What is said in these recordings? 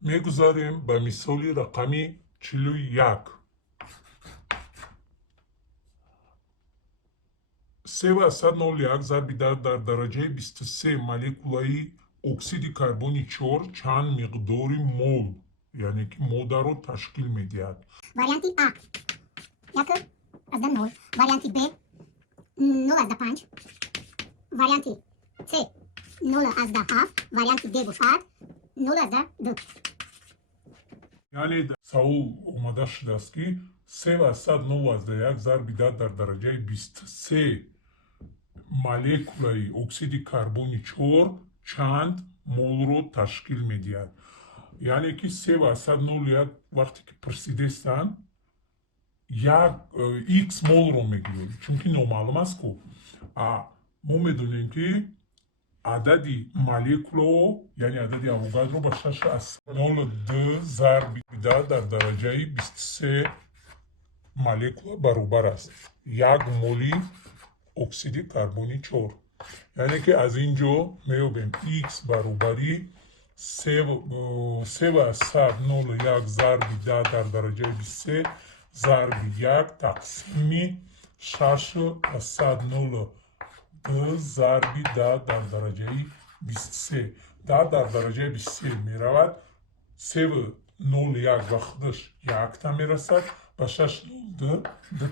میگذاریم به مثال رقمی 41. 3,101 ضرب در درجه 23 مولکولای اکسید کربن 4 چند مقدار مول یعنی که ماده رو تشکیل میدهد. وریانتی A 1 از 0. وریانتی B 0 از 5. وریانتی C 0 از 7. وریانتی D باشد 0 از 2. یعنی سوال اومده شده است که 3,101 ضرب در درجه 23 مولکولای اکسید کربن 4 چند مول رو تشکیل میدهد. یعنی که 3,101 وقتی که پرسیدستن یک x مول رو میگیریم چون که نامعلوم است که ما میدونیم که عددی مولکول یعنی عددی اوگادرو با 6,02 ضرب در درجه 23 مولکول برابر است یک مولی اکسید کربن 4. یعنی که از اینجا میابیم x برابری 3,101 ضرب در درجه 23 ضرب 1 تقسیم 6,102 ضرب در درجه 23. در درجه 23 می رود 3,01 و خودش 1 تا می رسد و 6,02 2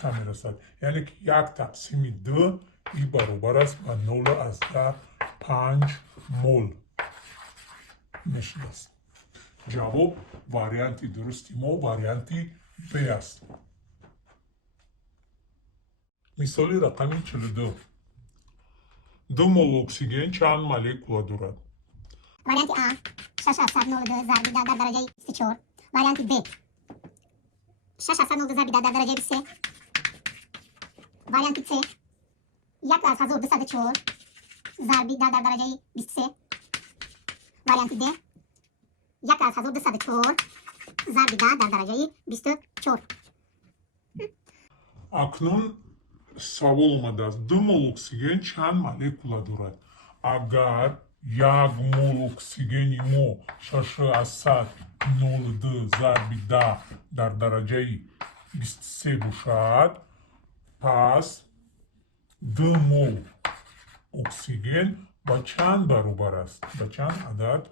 تا می رسد. یعنی که 1 تقسیم 2 ای برابر است و 0 از 5 مول میشه است. جواب واریانتی درستی ما واریانتی B است. مثال رقمی 42. 2 مول اکسیژن چند مولکول دارد؟ وریانتی A 6,102 ضرب در درجه 24. وریانتی B 6,102 ضرب در درجه 23. وریانتی C 1,204 ضرب در درجه 23. وریانتی D 1,204 ضرب در درجه 24. اکنون سوال اومده است 2 مول اکسیژن چند مولکول دارد؟ اگر یک مول اکسیژن ما 6,102 ضرب در درجه 23 باشد پس 2 مول اکسیژن با چند برابر است؟ با چند عدد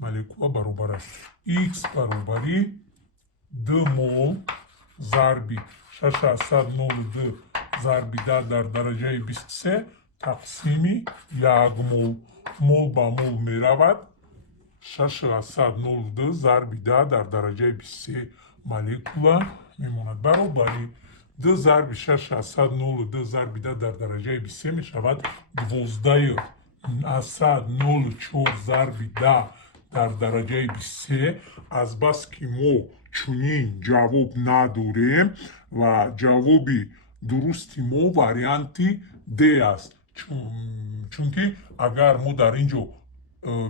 مولکول برابر است؟ x برابری 2 مول ضرب 6,102 ضرب در درجه 23 تقسیم 1 مول. مول با مول می رود 6,102 ضرب در درجه 23 مولکول میموند. برابری 2 ضرب 6,102 ضرب در درجه 23 می شود 12,104 ضرب در درجه 23. از بس که ما چنین جواب نداریم و جوابی درستی ما واریانتی D است. چون که اگر ما در اینجا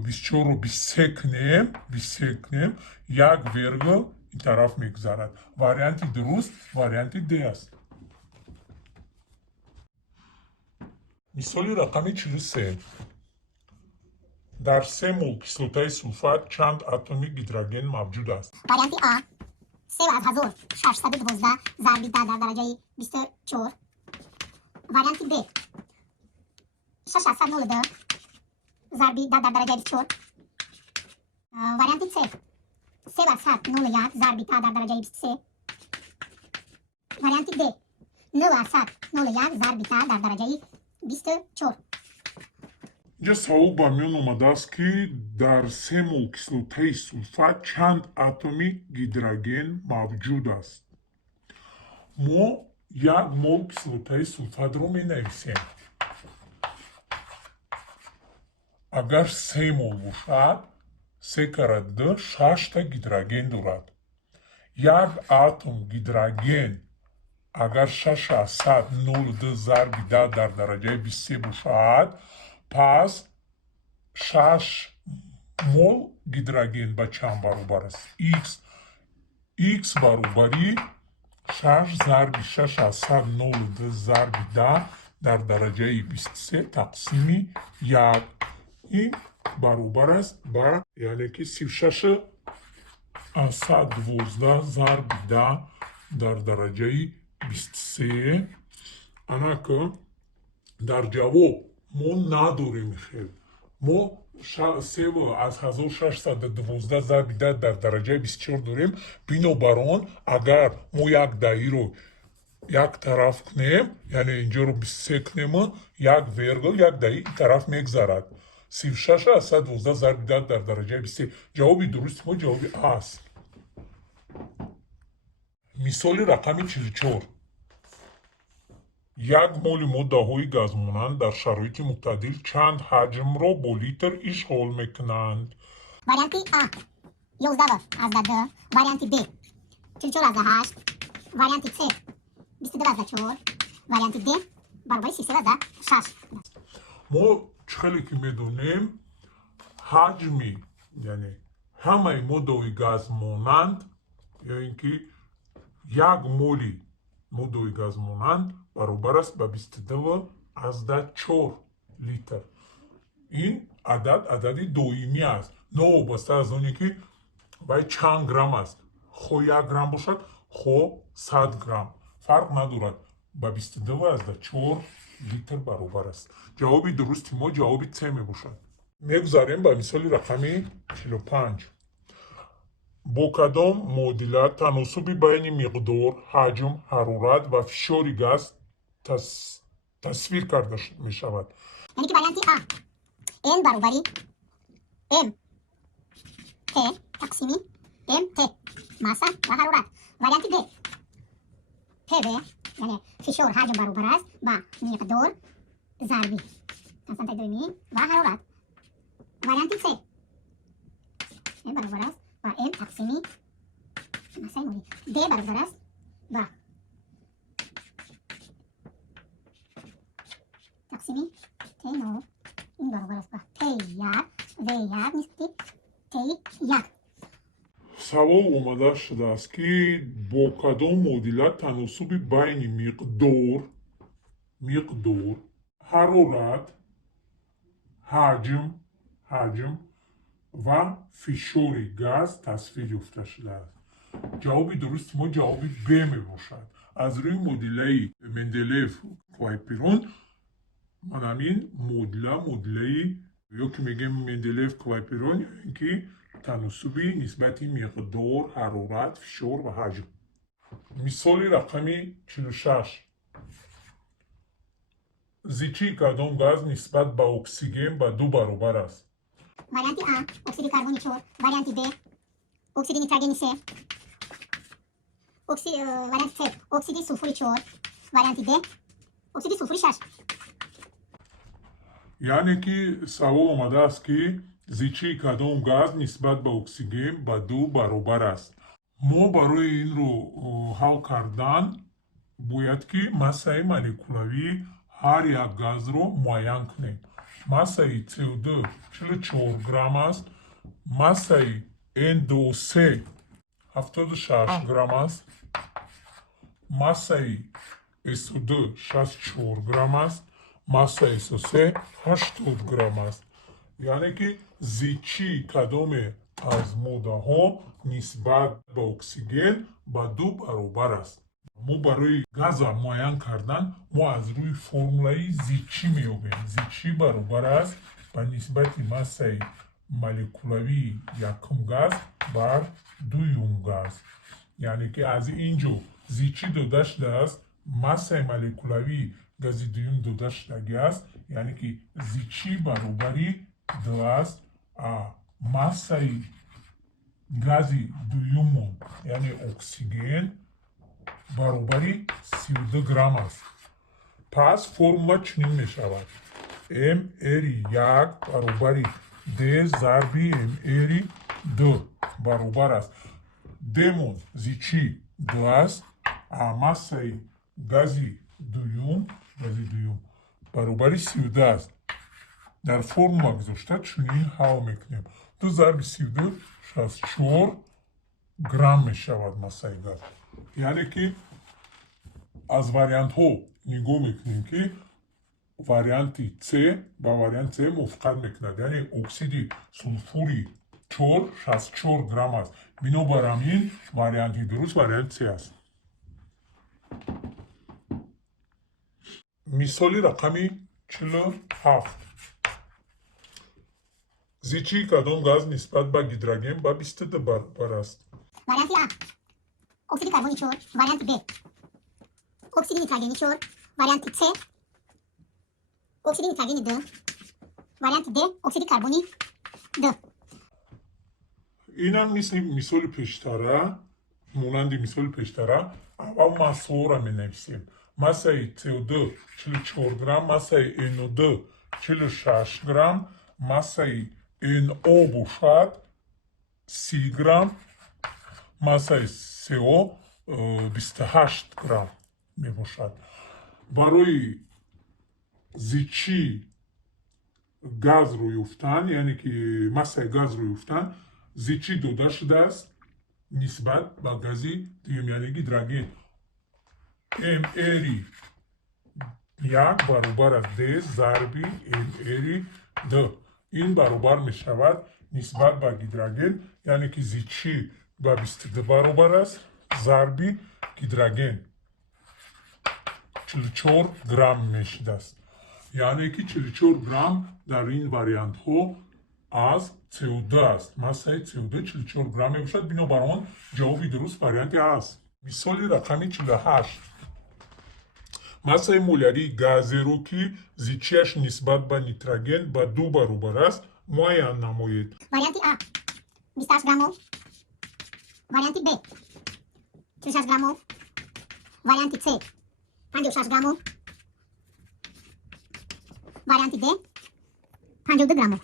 24 رو 23 کنیم یک ویرگل این طرف میگذارد. واریانتی درست واریانتی D است. مثال رقمی 43. در 3 مول کیسلوتای سولفات چند اتمی هیدروژن موجود است؟ وریانتی A 3,612 ضرب در درجه 24. وریانتی B 6,102 ضرب در درجه 24. وریانتی C 3,101 ضرب در درجه 23. وریانتی D 9,101 ضرب در درجه 24. اینجا سوال با میان اومده است که در 3 مول کیسلوتای سولفات چند اتمی هیدروژن موجود است. ما 1 مول کیسلوتای سولفات رو می نویسیم. اگر 3 مول باشد 3 کرده 2 6 تا هیدروژن دارد. یک اتم هیدروژن اگر 6,102 ضرب در درجه 23 باشد پس 6 مول هیدروژن به چند برابر است؟ x برابری 6 ضرب 6,102 ضرب در درجه 23 تقسیم 1. این برابر است با یعنی که 36 از 112 ضرب در درجه 23. انا که در جواب ما نداریم خیلی. ما 3 از 1612 ضرب در درجه 24 داریم. بنابر آن اگر ما یک دهی رو یک طرف کنیم، یعنی اینجا رو 23 کنیم، یک ورگل یک دهی این طرف میگذرد. 36 از 112 ضرب در درجه 23. جوابی درست ما جوابی است. مثال رقم 44. یک مول ماده‌های گازمانند در شرایط معتدل چند حجم را با لیتر اشغال میکنند؟ وریانتی A 11 از 2. وریانتی B 44 از 8. وریانتی C 22 از 4. وریانتی D برابر 33 از 6. ما خیلی که میدونیم حجمی یعنی همه ماده‌های گازمانند یا اینکه یک مولی ماده‌های گازمانند برابر است به 22 از 4 لیتر. این عدد دویمی است. نوابسته از اونی که باید چند گرم است. خو 1 گرم باشد، خو 100 گرم فرق ندارد. به 22 از 4 لیتر برابر است. جوابی درستی ما جوابی 3 می باشد. میگذاریم به مثال رقمی 45. با کدام معادله تناسب بین مقدار، حجم، حرارت و فشار گاز تصویر کرده می شود؟ یعنی که وریانتی A N برابری M T تقسیمی M T ماسه و حرارت. وریانتی B P B یعنی فشار حجم برابر است با مقدار ضربی کنستانت دومی و حرارت. وریانتی C M برابر است با M تقسیمی ماسه مولی. D برابر است با تقسیمی T نو. این برابر است با T1 V1 نیستی T1. سوال اومده شده است که با کدام معادله تناسب بین مقدار، حرارت، حجم و فشار گاز تصویر یافته شده است؟ جوابی درست ما جوابی ب می باشد. از روی معادله مندلیف کوایپرون من همین معادله یا که میگیم مندلیف کوایپرون که تناسبی نسبت مقدار، حرارت، فشار و حجم. مثال رقمی 46. زیچی کدام گاز نسبت به اکسیژن به 2 برابر است؟ وریانتی A اکسید کربن 4. وریانتی B اکسید نیتروژن 3. وریانتی C اکسید سولفور 4. وریانتی D اکسید سولفور 6. یعنی که سوال آمده است که زیچی کدام گاز نسبت به اکسیژن به 2 برابر است. ما برای این رو حل کردن باید که مسای مولکولوی هر یک گاز رو معین کنیم. مسای CO2 44 گرم است. مسای N2O3 76 گرم است. مسای SO2 64 گرم است. مسای SO3 80 گرم است. یعنی که زیچی کدام از ماده ها نسبت به اکسیژن به 2 برابر است. ما برای گاز معین کردن ما از روی فرمولای زیچی میابیم. زیچی برابر است به نسبت مسای مولکولوی یکم گاز بر دویم گاز. یعنی که از اینجا زیچی داده شده است، مسای مولکولوی گاز دویم داده شده است. یعنی که زیچی برابری 2 است. مسای گاز دویم یعنی اکسیژن برابری 32 گرم است. پس فرمولا چنین می شود: M اری 1 برابری D ضربی M اری 2 برابر است. دمون زیچی 2 است. مسای گازی دویم برابری 32 است. در فرمولا گذاشته چنین حل میکنیم. 2 ضرب 32 64 گرم می شود مسای گاز. یعنی که از وریانت ها نگاه میکنیم که وریانت C با وریانت C موافقت میکند. یعنی اکسید سولفوری 64 грамм аст. Бинобар ҳамин варианти дуруст варианти се аст. мисоли рақами 47. зичии кадом газ нисбат ба гидроген ба 22 баробар аст? Варианти А. Оксиди карбони 4. Варианти Б. Оксиди нитрогени 4. Варианти С. Оксиди нитрогени Д. Варианти Д. Оксиди карбони Д. Инам мисоли пештара, монанди мисоли пештара, аввал массаҳоро менависем. Массаи СО2 44 грамм, массаи NO2 46 грамм, массаи NO бошад 30 грамм, массаи CO 28 грамм мебошад. Барои зичи газро ёфтан, яъне ки массаи газро ёфтан, зичи дода шудааст нисбат ба гази дуюм, яъне гидроген. МРи 1 баробар аст D зарби МРи 2. ин баробар мешавад нисбат ба гидроген, яъне ки зичи ба 22 баробар аст зарби гидроген 44 грамм мешудааст. яъне ки 44 грамм дар ин вариантҳо аз СО2 аст. Массаи СО2 44 грамм мебошад. бинобар он ҷавоби дуруст варианти А аст. мисоли рақами 48. массаи молярии газеро ки зичияш нисбат ба нитроген ба 2 баробар аст муайян намоед. Варианти А. 28 граммов. Варианти Б. 46 граммов. Варианти С. 56 граммов. Варианти Д. 52 граммов.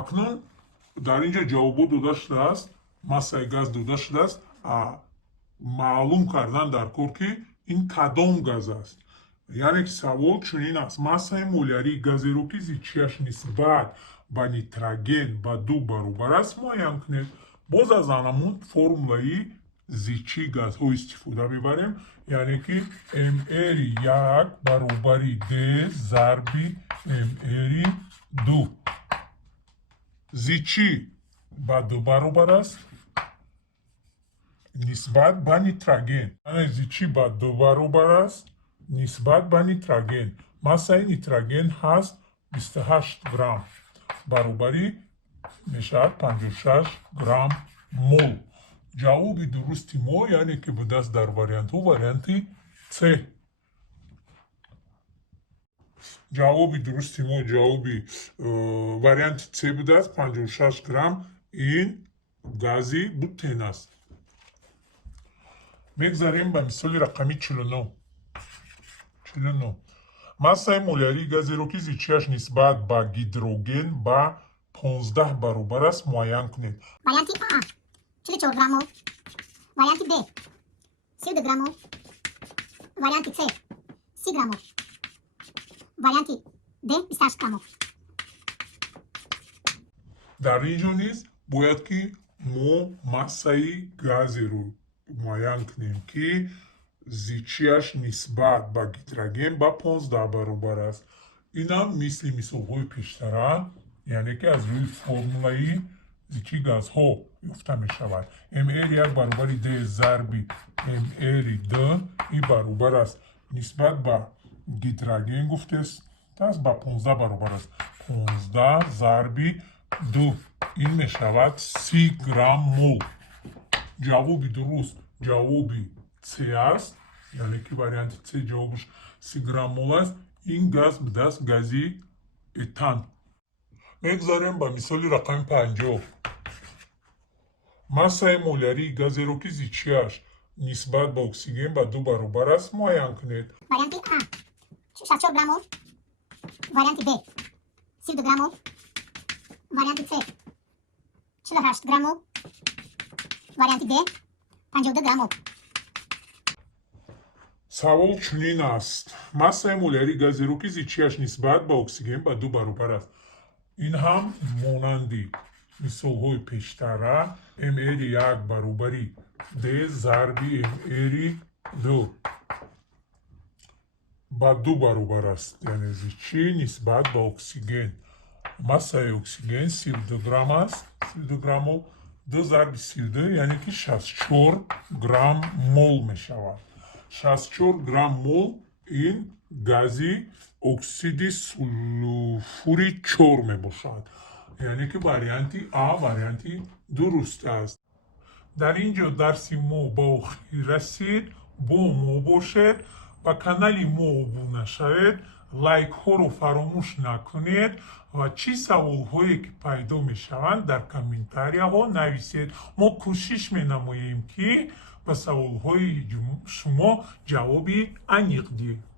акнун дар инҷо ҷавобо дода шудааст, массаи газ дода шудааст, маълум кардан дар кор ки ин кадом газ аст. яъне ки савол чунин аст: массаи молярии газеро ки зичияш нисбат ба нитроген ба 2 баробар аст муайян кунед. боз аз анамун формулаи зичии газҳо истифода мебарем, яъне ки МРи 1 баробари D зарби МРи 2. зичи ба 2 баробар аст нисбат ба нитроген. яъне зичи ба 2 баробар аст нисбат ба нитроген. массаи нитроген ҳаст 28 грамм, баробари мешавад 56 грамм мол. ҷавоби дурусти мо, яъне ки будааст дар вариантҳо, варианти С. ҷавоби дурусти мо ҷавоби варианти С будааст. 56 грамм ин гази бутен аст. мегзарем ба мисоли рақами 49. массаи молярии газеро ки зичияш нисбат ба гидроген ба 15 баробар аст муайян кунед. Варианти А. 44 граммов. Варианти Б. 32 граммов. Варианти С. 30 граммов. Варианти Д. 28 граммов. дар ин ҷо низ бояд ки мо массаи газеро муайян кунем ки зичияш нисбат ба гидроген ба 15 баробар аст. инам мисли мисолҳои пештара, яъне ки аз рӯи формулаи зичии газҳо ёфта мешавад. МР 1 баробари D зарби МРи 2 ин баробар аст нисбат ба гидроген гуфтест ба 15 баробар аст. 15 зарби 2 ин мешавад 30 грамм мол. ҷавоби дуруст ҷавоби С аст, яъне ки варианти С ҷавобаш 30 грамм мол аст. ин газ будааст гази этан. мегзарем ба мисоли рақами 50. массаи молярии газеро ки зичияш нисбат ба оксиген ба 2 баробар аст муайян кунед. Варианти А. 64 граммов. Варианти Б. 32 граммов. Варианти С. 48 граммов. Варианти Д. 52 граммов. савол чунин аст: массаи молярии газеро ки зичияш нисбат ба оксиген ба 2 баробар аст. ин ҳам монанди мисолҳои пештара. МРи 1 баробари D зарби МРи 2 ба 2 баробар аст, яъне зичи нисбат ба оксиген. масаи оксиген 32 грамм аст. 32 граммо 2 зарби 32 яъне ки 64 грамм мол мешавад. 64 грамм мол ин гази оксиди сулфури 4 мебошад. яъне ки варианти А варианти дуруст аст. дар ин ҷо дарси мо ба охир расид. бо мо бошед, ба канали мо обуна шавед, лайкҳоро фаромӯш накунед ва чӣ саволҳое ки пайдо мешаванд дар комментарияҳо нависед. мо кӯшиш менамоем ки ба саволҳои шумо ҷавоби аниқ диҳем.